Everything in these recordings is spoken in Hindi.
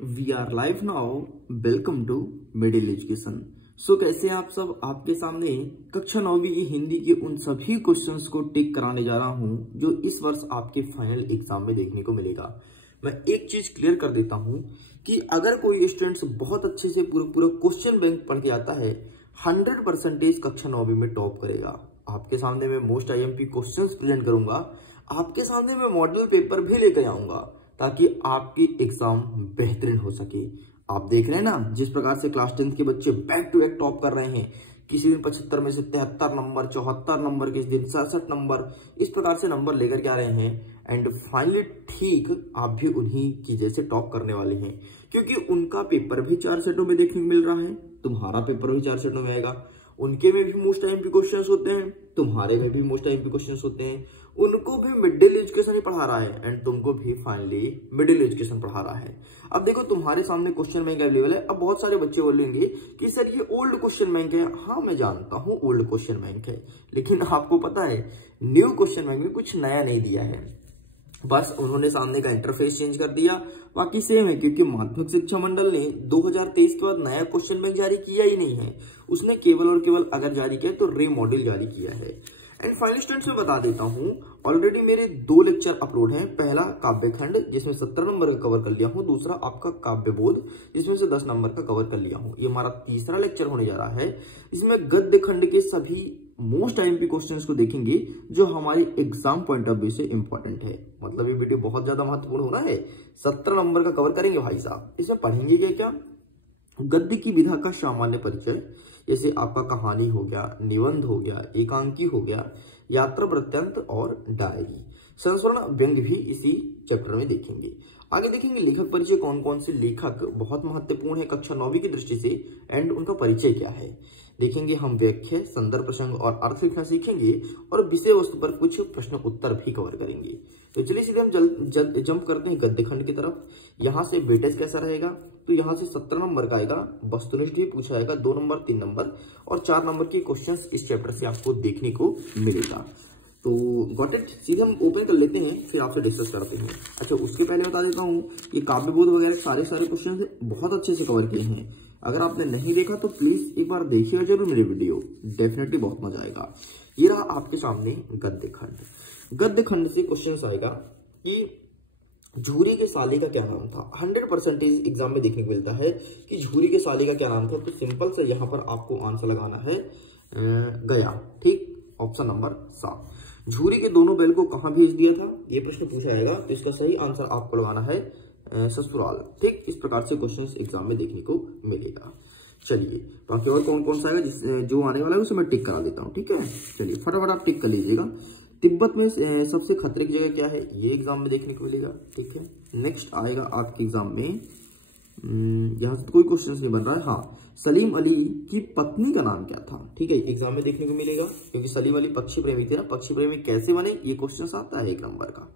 We are live now. Welcome to middle education. So कैसे हैं आप सब। आपके सामने कक्षा 9वीं की हिंदी के उन सभी क्वेश्चंस को टिक कराने जा रहा हूं जो इस वर्ष आपके फाइनल एग्जाम में देखने को मिलेगा। मैं एक चीज क्लियर कर देता हूं कि अगर कोई स्टूडेंट्स बहुत अच्छे से पूरा क्वेश्चन बैंक पढ़ के आता है 100% कक्षा 9वीं में टॉप करेगा। आपके सामने मैं मोस्ट IMP क्वेश्चंस प्रेजेंट करूंगा, आपके सामने मैं मॉडल पेपर भी लेकर आऊंगा ताकि आपकी एग्जाम बेहतरीन हो सके। आप देख रहे हैं ना जिस प्रकार से क्लास 10th के बच्चे बैक टू बैक टॉप कर रहे हैं। किसी दिन 75 में से 73 नंबर, 74 नंबर, किसी दिन 67 नंबर, इस प्रकार से नंबर लेकर के आ रहे हैं। एंड फाइनली ठीक आप भी उन्हीं की जैसे टॉप करने वाले हैं, क्योंकि उनका पेपर भी 4 सेटों में देखने को मिल रहा है, तुम्हारा पेपर भी 4 सेटों में आएगा। उनके में भी मोस्ट IMP क्वेश्चंस होते हैं, तुम्हारे में भी मोस्ट IMP क्वेश्चंस होते हैं। उनको भी मिडिल एजुकेशन ही पढ़ा रहा है एंड तुमको भी फाइनली मिडिल एजुकेशन पढ़ा रहा है। अब देखो तुम्हारे सामने क्वेश्चन बैंक अवेलेबल है। अब बहुत सारे बच्चे बोलेंगे कि सर ये ओल्ड क्वेश्चन बैंक है। हाँ मैं जानता हूँ ओल्ड क्वेश्चन बैंक है, लेकिन आपको पता है न्यू क्वेश्चन बैंक में कुछ नया नहीं दिया है, बस उन्होंने सामने का इंटरफेस चेंज कर दिया, बाकी सेम है। क्योंकि माध्यमिक शिक्षा मंडल ने 2023 के बाद नया क्वेश्चन बैंक जारी किया ही नहीं है, उसने केवल और केवल अगर जारी किया तो रे मॉडल जारी किया है। एंड फाइनल स्टूडेंट्स में बता देता हूं ऑलरेडी मेरे 2 लेक्चर अपलोड हैं। पहला काव्य खंड जिसमें 17 नंबर का कवर कर लिया हूं, दूसरा आपका काव्य बोध जिसमें से 10 नंबर का कवर कर लिया हूं। ये हमारा तीसरा लेक्चर होने जा रहा है। इसमें गद्य खंड के सभी मोस्ट IMP क्वेश्चंस को देखेंगे जो हमारे एग्जाम पॉइंट ऑफ व्यू से इंपॉर्टेंट है। मतलब ये वीडियो बहुत ज्यादा महत्वपूर्ण होना है। 17 नंबर का कवर करेंगे भाई साहब। इसमें पढ़ेंगे क्या गद्य की विधा का सामान्य परिचय, जैसे आपका कहानी हो गया, निबंध हो गया, एकांकी हो गया, यात्रा वृत्तांत और डायरी। संस्मरण व्यंग्य भी इसी चैप्टर में देखेंगे। आगे देखेंगे लेखक परिचय, कौन कौन से लेखक बहुत महत्वपूर्ण है कक्षा 9वीं की दृष्टि से एंड उनका परिचय क्या है। देखेंगे हम व्याख्या, संदर्भ, प्रसंग और अर्थ लिखना सीखेंगे और विषय वस्तु पर कुछ प्रश्न उत्तर भी कवर करेंगे। तो चलिए सीधे हम जंप करते हैं गद्य खंड की तरफ। यहाँ से वेटेज कैसा रहेगा, तो यहाँ से 17 नंबर का आएगा, वस्तुनिष्ठ भी पूछा जाएगा 2 नंबर, 3 नंबर और 4 नंबर के क्वेश्चंस इस चैप्टर से आपको देखने को मिलेगा। तो गॉट इट। सीधे हम ओपन कर लेते हैं, फिर आपसे डिस्कस करते हैं। अच्छा उसके पहले बता देता हूँ ये काव्य बोध वगैरह सारे क्वेश्चन बहुत अच्छे से कवर किए हैं। अगर आपने नहीं देखा तो प्लीज एक बार देखिएगा जरूर मेरी वीडियो, डेफिनेटली बहुत मजा आएगा। ये रहा आपके सामने गद्य खंड। गद्य खंड से क्वेश्चन आएगा कि झूरी के साले का क्या नाम था। 100% एग्जाम में देखने को मिलता है कि झूरी के साले का क्या नाम था। तो सिंपल से यहाँ पर आपको आंसर लगाना है गया, ठीक, ऑप्शन नंबर 7। झूरी के दोनों बैल को कहाँ भेज दिया था, ये प्रश्न पूछा जाएगा। तो इसका सही आंसर आपको लगाना है ससुराल, ठीक। इस प्रकार से क्वेश्चन एग्जाम में देखने को मिलेगा। चलिए बाकी और कौन कौन सा आएगा जो आने वाला है उसे मैं टिक करा देता हूँ, ठीक है। चलिए फटाफट आप टिक कर लीजिएगा। तिब्बत में सबसे खतरे की जगह क्या है, ये एग्जाम में देखने को मिलेगा, ठीक है। नेक्स्ट आएगा आपके एग्जाम में, यहाँ से कोई क्वेश्चन नहीं बन रहा है। हाँ, सलीम अली की पत्नी का नाम क्या था, ठीक है, एग्जाम में देखने को मिलेगा। क्योंकि सलीम अली पक्षी प्रेमी थे ना, पक्षी प्रेमी कैसे बने ये क्वेश्चन आता है 1 नंबर का,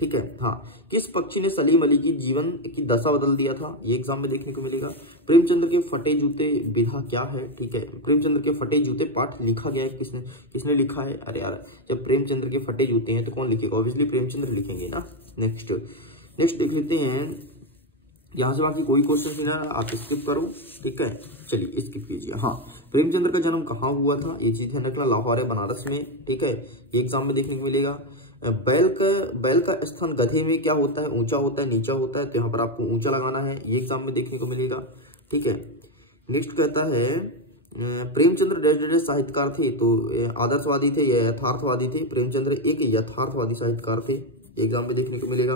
ठीक है। हाँ, किस पक्षी ने सलीम अली की जीवन की दशा बदल दिया था, ये एग्जाम में देखने को मिलेगा। प्रेमचंद्र के फटे जूते विधा क्या है, ठीक है। प्रेमचंद्र के फटे जूते पाठ लिखा गया है, किसने लिखा है। अरे यार जब प्रेमचंद्र के फटे जूते हैं तो कौन लिखेगा, ऑब्वियसली प्रेमचंद्र लिखेंगे ना। नेक्स्ट देख लेते हैं। यहाँ से बाकी कोई क्वेश्चन नहीं है, आप स्किप करो, ठीक है। चलिए स्किप कीजिए। हाँ, प्रेमचंद्र का जन्म कहाँ हुआ था, ये चीज ध्यान रखना, लाहौर है बनारस में, ठीक है। ये एग्जाम में देखने को मिलेगा। बैल का स्थान गधे में क्या होता है, ऊंचा होता है, नीचा होता है। तो यहाँ पर आपको ऊंचा लगाना है, ये एग्जाम में देखने को मिलेगा, ठीक है। नेक्स्ट कहता है प्रेमचंद्र डैश डैश साहित्यकार थे, तो आदर्शवादी थे या यथार्थवादी थे। प्रेमचंद्र एक यथार्थवादी साहित्यकार थे, एग्जाम में देखने को मिलेगा।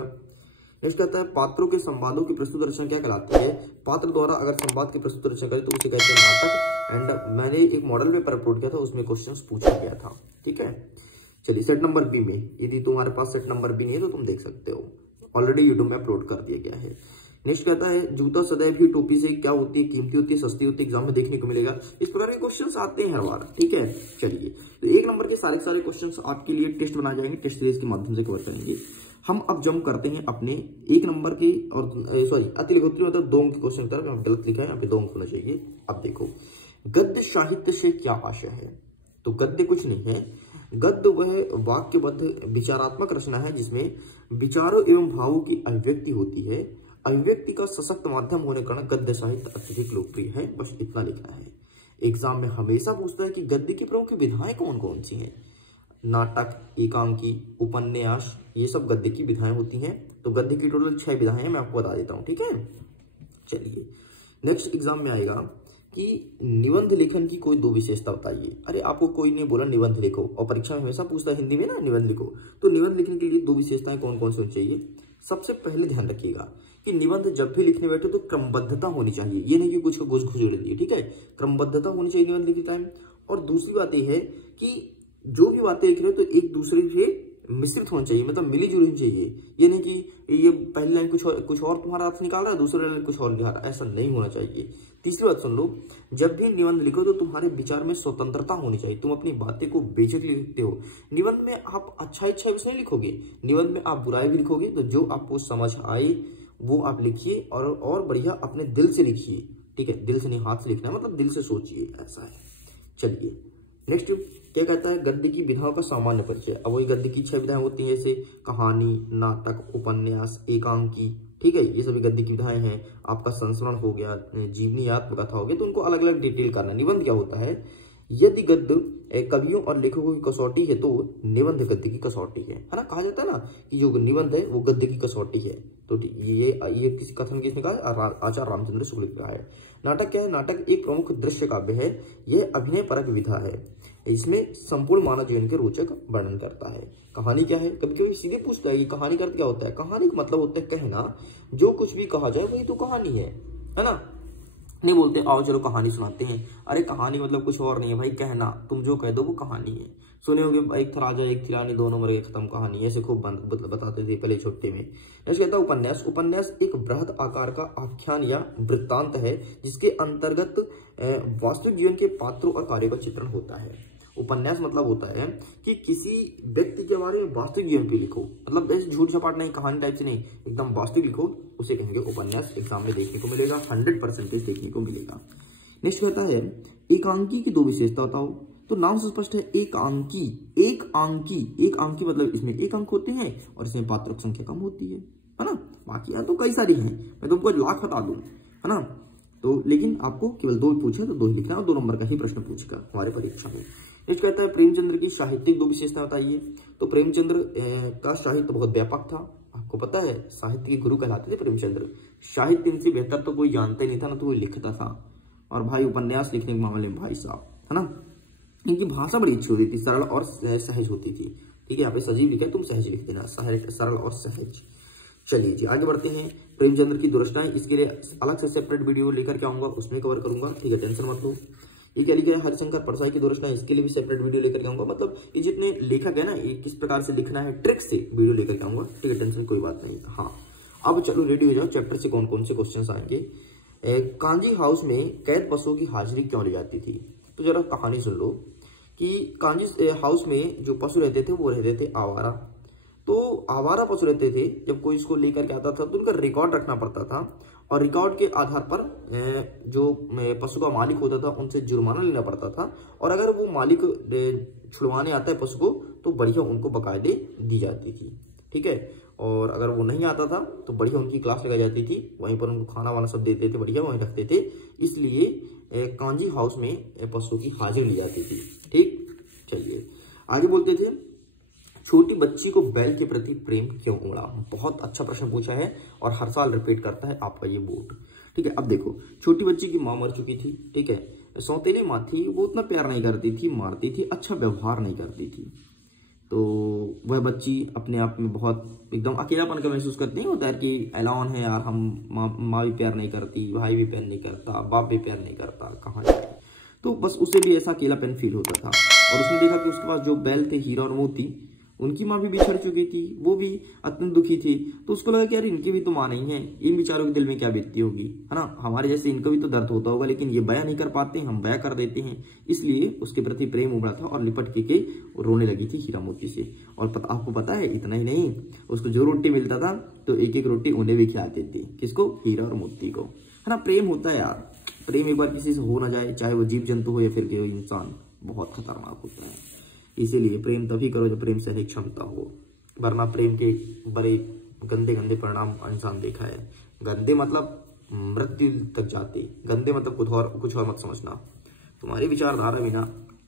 नेक्स्ट कहता है पात्रों के संवादों की प्रस्तुत रचना क्या कहलाती है। पात्र द्वारा अगर संवाद की प्रस्तुत रचना करे तो उसे कहते हैं नाटक। एंड मैंने एक मॉडल पेपर अपलोड किया था, उसमें क्वेश्चन पूछा गया था, ठीक है। चलिए सेट नंबर बी में, यदि तुम्हारे पास सेट नंबर बी नहीं है तो तुम देख सकते हो, ऑलरेडी यूट्यूब में अपलोड कर दिया गया है। नेक्स्ट कहता है जूता सदैव ही टोपी से क्या होती है, कीमती होती है, सस्ती होती है, एग्जाम में देखने को मिलेगा। इस प्रकार के क्वेश्चंस आते हैं हर बार, ठीक है। चलिए तो 1 नंबर के सारे क्वेश्चंस आपके लिए टेस्ट बनाए जाएंगे, टेस्ट सीरीज के माध्यम से कवर करेंगे। हम अब जंप करते हैं अपने 1 नंबर के और सॉरी अतिलिखोत्री मतलब 2 अंक के क्वेश्चन की तरफ। गलत लिखा है, यहाँ पे 2 अंक होना चाहिए। अब देखो गद्य साहित्य से क्या आशय है, तो गद्य कुछ नहीं है, गद्य वह वाक्यबद्ध विचारात्मक रचना है जिसमें विचारों एवं भावों की अभिव्यक्ति होती है। अभिव्यक्ति का सशक्त माध्यम होने के कारण गद्य साहित्य अत्यधिक लोकप्रिय है। बस इतना लिखना है। एग्जाम में हमेशा पूछता है कि गद्य की प्रमुख विधाएं कौन कौन सी हैं। नाटक, एकांकी, उपन्यास, ये सब गद्य की विधाएं होती हैं। तो गद्य की टोटल 6 विधाएं हैं, मैं आपको बता देता हूँ, ठीक है। चलिए नेक्स्ट एग्जाम में आएगा कि निबंध लेखन की कोई 2 विशेषता बताइए। अरे आपको कोई नहीं बोला निबंध लिखो, और परीक्षा में हमेशा पूछता है हिंदी में ना निबंध लिखो, तो निबंध लिखने के लिए 2 विशेषताएं कौन कौन सी होनी चाहिए। सबसे पहले ध्यान रखिएगा कि निबंध जब भी लिखने बैठे तो क्रमबद्धता होनी चाहिए। ये नहीं कि कुछ घुस घुसेड़ दिए, ठीक है, क्रमबद्धता होनी चाहिए निबंध लिखते टाइम। और दूसरी बात यह है कि जो भी बातें लिख रहे हो तो एक दूसरे से मिश्रित होनी चाहिए, मतलब मिली जुली चाहिए। ये नहीं कि ये पहली लाइन कुछ और तुम्हारा अर्थ निकाल रहा है, दूसरी लाइन कुछ और निकाल रहा है, ऐसा नहीं होना चाहिए। तीसरी बात सुन लो, जब भी निबंध लिखो तो तुम्हारे विचार में स्वतंत्रता होनी चाहिए। तुम अपनी बातें को बेझिझक लिखते हो। निबंध में आप अच्छाई नहीं लिखोगे, निबंध में आप बुराई भी लिखोगे। तो जो आपको समझ आए वो आप लिखिए, और बढ़िया अपने दिल से लिखिए, ठीक है, दिल से नहीं हाथ से लिखना है, मतलब दिल से सोचिए, ऐसा है। चलिए नेक्स्ट क्या कहता है, गद्य की विधाओं का सामान्य परिचय। अब वही गद्य की 6 विधाएं होती हैं, जैसे कहानी, नाटक, उपन्यास, एकांकी, ठीक है, ये सभी गद्य की विधाएं हैं। आपका संस्मरण हो गया, जीवनी, आत्मकथा हो गया, तो उनको अलग अलग डिटेल करना। निबंध क्या होता है, यदि गद्य कवियों और लेखकों की कसौटी है तो निबंध गद्य की कसौटी है ना। कहा जाता है ना कि जो निबंध है वो गद्य की कसौटी है। तो ये किसी कथन किसने कहा है, आचार्य रामचंद्र शुक्ल ने कहा है। नाटक क्या है, नाटक एक प्रमुख दृश्य काव्य है। यह अभिनय परक विधा है, इसमें संपूर्ण मानव जीवन के रोचक वर्णन करता है। कहानी क्या है, कभी कभी सीधे पूछता है कि कहानी का अर्थ क्या होता है। कहानी का मतलब होता है कहना, जो कुछ भी कहा जाए वही तो कहानी है ना। नहीं बोलते आओ चलो कहानी सुनाते हैं, अरे कहानी मतलब कुछ और नहीं है भाई, कहना, तुम जो कह दो वो कहानी है। सुने होंगे एक था राजा एक थी रानी, दोनों मर गए खत्म कहानी, ऐसे खूब बताते थे पहले छोटे में। नेक्स्ट कहता है उपन्यास। उपन्यास एक बृहद आकार का आख्यान या वृत्तांत है जिसके अंतर्गत वास्तविक जीवन के पात्रों और कार्यों का चित्रण होता है। उपन्यास मतलब होता है कि किसी व्यक्ति के बारे में वास्तविक जीवन पे लिखो, मतलब ऐसे झूठ झपाट नहीं, कहानी टाइप से नहीं, एकदम वास्तविक लिखो, उसे कहेंगे उपन्यास। एग्जाम में देखने को मिलेगा, 100% देखने को मिलेगा। नेक्स्ट कहता है एकांकी की 2 विशेषता बताओ। तो नाम से स्पष्ट है, एकांकी। एक मतलब इसमें 1 अंक होते हैं और इसमें पात्रों की संख्या कम होती है ना। बाकी यहाँ तो कई सारी हैं, मैं तुमको लाख बता दूं, है ना। तो लेकिन आपको केवल 2 पूछे तो 2 ही लिखना है, और 2 नंबर का ही प्रश्न पूछेगा हमारे परीक्षा में। नेक्स्ट कहता है प्रेमचंद्र की साहित्यिक 2 विशेषता बताइए। तो प्रेमचंद्र का साहित्य बहुत व्यापक था, आपको पता है, साहित्य के गुरु कहलाते थे प्रेमचंद्र। साहित्य इनसे बेहतर तो कोई जानता ही नहीं था, ना तो कोई लिखता था। और भाई उपन्यास लिखने के मामले में भाई साहब, है ना, इनकी भाषा बड़ी अच्छी होती थी, सरल और सहज होती थी। ठीक है, यहाँ पे सजीव लिखा है, तुम सहज लिख देना, सरल और सहज। चलिए जी आगे बढ़ते हैं। प्रेमचंद्र की दुरष्टाएं, इसके लिए अलग से सेपरेट वीडियो लेकर के आऊंगा, उसमें कवर करूंगा, ठीक है, टेंशन मत लो। ये क्या लिखा है, हरिशंकर परसाई की दुरष्टाएं, इसके लिए भी सेपरेट वीडियो लेकर आऊंगा। मतलब ये जितने लेखक है ना, ये किस प्रकार से लिखना है ट्रिक से वीडियो लेकर आऊंगा, ठीक है, टेंशन कोई बात नहीं। हाँ अब चलो रेडी हो जाओ, चैप्टर से कौन कौन से क्वेश्चन आएंगे। कांजी हाउस में कैद पशुओं की हाजिरी क्यों ली जाती थी। तो जरा कहानी सुन लो कि कांजी हाउस में जो पशु रहते थे वो रहते थे आवारा। तो आवारा पशु रहते थे, जब कोई इसको लेकर के आता था तो उनका रिकॉर्ड रखना पड़ता था, और रिकॉर्ड के आधार पर जो पशु का मालिक होता था उनसे जुर्माना लेना पड़ता था। और अगर वो मालिक छुड़वाने आता है पशु को तो बढ़िया उनको बकायदे दी जाती थी, ठीक है। और अगर वो नहीं आता था तो बढ़िया उनकी क्लास लगाई जाती थी, वहीं पर उनको खाना वाना सब देते थे, बढ़िया वहीं रखते थे। इसलिए कांजी हाउस में पशुओं की हाजिरी ली जाती थी, ठीक। चलिए आगे बोलते थे, छोटी बच्ची को बैल के प्रति प्रेम क्यों उमड़ा। बहुत अच्छा प्रश्न पूछा है और हर साल रिपीट करता है आपका ये बोर्ड, ठीक है। अब देखो, छोटी बच्ची की माँ मर चुकी थी, ठीक है, सौतेली माँ थी, वो उतना प्यार नहीं करती थी, मारती थी, अच्छा व्यवहार नहीं करती थी। तो वह बच्ची अपने आप में बहुत एकदम अकेलापन का महसूस करती है, होता है कि एलान है यार, हम माँ भी प्यार नहीं करती, भाई भी प्यार नहीं करता, बाप भी प्यार नहीं करता, कहाँ जाए। तो बस उसे भी ऐसा अकेलापन फील होता था। और उसने देखा कि उसके पास जो बैल थे हीरा और मोती, उनकी माँ भी बिछड़ चुकी थी, वो भी अत्यंत दुखी थी। तो उसको लगा कि यार इनकी भी तो माँ नहीं है, इन बेचारों के दिल में क्या बीतती होगी, है ना। हमारे जैसे इनको भी तो दर्द होता होगा, लेकिन ये बयां नहीं कर पाते, हम बयां कर देते हैं। इसलिए उसके प्रति प्रेम उमड़ा था और लिपट के रोने लगी थी हीरा मोती से। और आपको पता है, इतना ही नहीं, उसको जो रोटी मिलता था तो एक एक रोटी उन्हें भी खिलाते थे, किसको, हीरा और मोती को, है ना। प्रेम होता है यार, प्रेम एक बार किसी से हो ना जाए, चाहे वो जीव जंतु हो या फिर कोई इंसान, बहुत खतरनाक होता है। इसीलिए प्रेम तभी करो जब प्रेम सहने की क्षमता हो, वरना प्रेम के बड़े गंदे गंदे परिणाम इंसान देखा है। गंदे मतलब मृत्यु तक जाते, गंदे मतलब कुछ और मत समझना। तुम्हारी विचारधारा भी ना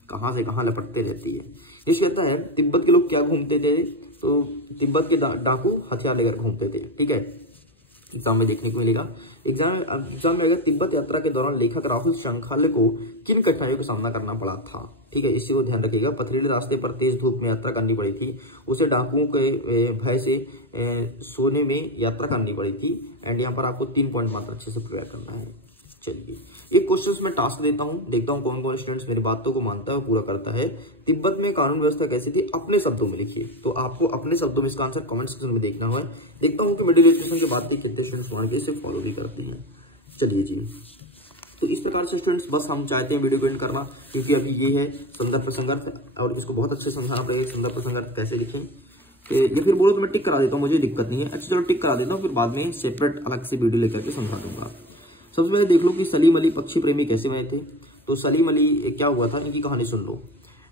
कहाँ से कहाँ लपटते रहती है। इस कहता है तिब्बत के लोग क्या घूमते थे, तो तिब्बत के डाकू हथियार लेकर घूमते थे। ठीक है, एग्जाम में देखने को मिलेगा। एग्जाम में अगर तिब्बत यात्रा के दौरान लेखक राहुल श्रृंखला को किन कठिनाइयों का सामना करना पड़ा था। ठीक है, इसी को ध्यान रखिएगा। पथरीले रास्ते पर तेज धूप में यात्रा करनी पड़ी थी, उसे डाकुओं के भय से सोने में यात्रा करनी पड़ी थी। एंड यहाँ पर आपको 3 पॉइंट मात्र अच्छे से प्रिपेयर करना है। चलिए, एक क्वेश्चन में टास्क देता हूँ, देखता हूँ कौन कौन स्टूडेंट्स मेरी बातों को मानता है और पूरा करता है। तिब्बत में कानून व्यवस्था कैसी थी, अपने शब्दों में लिखिए। तो आपको अपने शब्दों में इसका आंसर कमेंट सेक्शन में देखना है। देखता हूँ कि मिडिल एजुकेशन के बाद कितने स्टूडेंट्स वहां इसे फॉलो भी करते हैं। चलिए जी, तो इस प्रकार से स्टूडेंट्स बस हम चाहते हैं वीडियो को एंड करना, क्योंकि अभी ये है संदर्भ प्रसंगार्थ और इसको बहुत अच्छे समझाना पड़ेगा। संदर्भ प्रसंगार्थ कैसे लिखें, या फिर बोलो तो मैं टिक करा देता हूँ, मुझे दिक्कत नहीं है। अच्छा चलो टिक करा देता हूँ, फिर बाद में सेपरेट अलग से वीडियो लेकर के समझा दूंगा। सबसे पहले देख लो कि सलीम अली पक्षी प्रेमी कैसे बने थे। तो सलीम अली क्या हुआ था, इनकी कहानी सुन लो।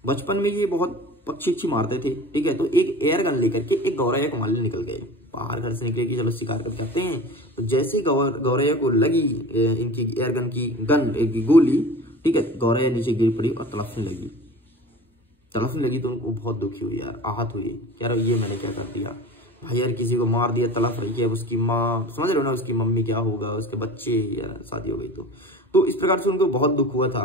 बचपन में ये बहुत पक्षी मारते थे। ठीक है, तो एक एयर गन लेकर के एक गौरैया को मारने निकल गए। बाहर घर से निकले कि चलो शिकार करके आते हैं। तो जैसे गौरैया को लगी इनकी एयर गन की एक गोली, ठीक है, गौरैया नीचे गिर पड़ी और तड़पने लगी। तो उनको बहुत दुखी हुई यार, आहत हुई, यार ये मैंने क्या कर दिया भाई, यार किसी को मार दिया, तड़प रही है, उसकी माँ, समझ रहे हो ना, उसकी मम्मी क्या होगा, उसके बच्चे, या शादी हो गई। तो इस प्रकार से उनको बहुत दुख हुआ था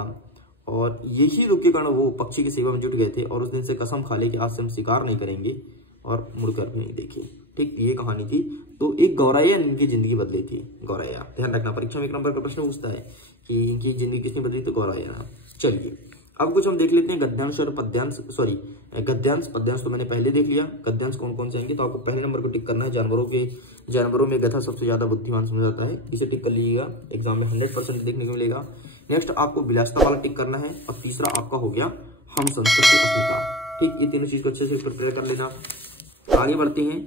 और यही दुख के कारण वो पक्षी की सेवा में जुट गए थे और उस दिन से कसम खा ली कि आज से हम शिकार नहीं करेंगे और मुड़कर भी नहीं देखे। ठीक, ये कहानी थी। तो एक गौरैया ने इनकी जिंदगी बदली थी। गौरैया, ध्यान रखना, परीक्षा में 1 नंबर का प्रश्न पूछता है कि इनकी जिंदगी किसने बदली, तो गौरैया। चलिए, अब कुछ हम देख लेते हैं गद्यांश और पद्यांश। सॉरी, गद्यांश पद्यांश तो मैंने पहले देख लिया। गद्यांश कौन कौन से आएंगे, तो आपको पहले नंबर को टिक करना है। जानवरों में गधा सबसे ज्यादा बुद्धिमान समझा जाता है, इसे टिक कर लीजिएगा, एग्जाम में 100% देखने को मिलेगा। नेक्स्ट आपको विलासिता वाला टिक करना है और तीसरा आपका हो गया हम संस्कृति अस्मिता। ठीक, ये तीनों चीज को अच्छे से प्रिपेयर कर लेना। आगे बढ़ते हैं,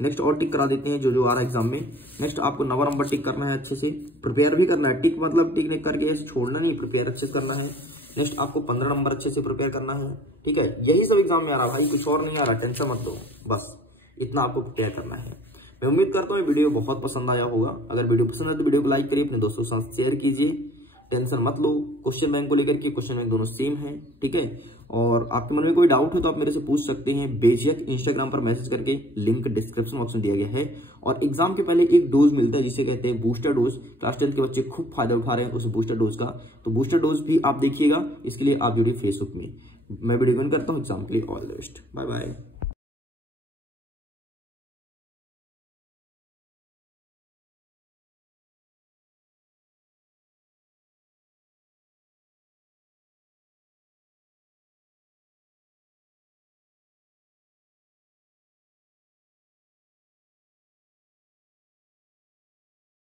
नेक्स्ट और टिक करा देते हैं जो आ रहा है एग्जाम में। नेक्स्ट आपको 9 नंबर टिक करना है, अच्छे से प्रिपेयर भी करना है। टिक मतलब टिक नहीं करके ऐसे छोड़ना नहीं, प्रिपेयर अच्छे से करना है। नेक्स्ट आपको 15 नंबर अच्छे से प्रिपेयर करना है। ठीक है, यही सब एग्जाम में आ रहा भाई, कुछ और नहीं आ रहा, टेंशन मत लो, बस इतना आपको प्रिपेयर करना है। मैं उम्मीद करता हूँ वीडियो बहुत पसंद आया होगा। अगर वीडियो पसंद है तो वीडियो को लाइक करिए, अपने दोस्तों के साथ शेयर कीजिए। टेंशन मत लो, क्वेश्चन बैंक को लेकर के क्वेश्चन बैंक दोनों सेम है। ठीक है, और आपके मन में कोई डाउट हो तो आप मेरे से पूछ सकते हैं बेझिझक इंस्टाग्राम पर मैसेज करके, लिंक डिस्क्रिप्शन बॉक्स में दिया गया है। और एग्जाम के पहले एक डोज मिलता है जिसे कहते हैं बूस्टर डोज। क्लास 10 के बच्चे खूब फायदा उठा रहे हैं उस बूस्टर डोज का, तो बूस्टर डोज भी आप देखिएगा। इसके लिए आप जुड़िए फेसबुक में। मैं वीडियो बंद करता हूँ। एग्जाम के लिए all the best, bye bye.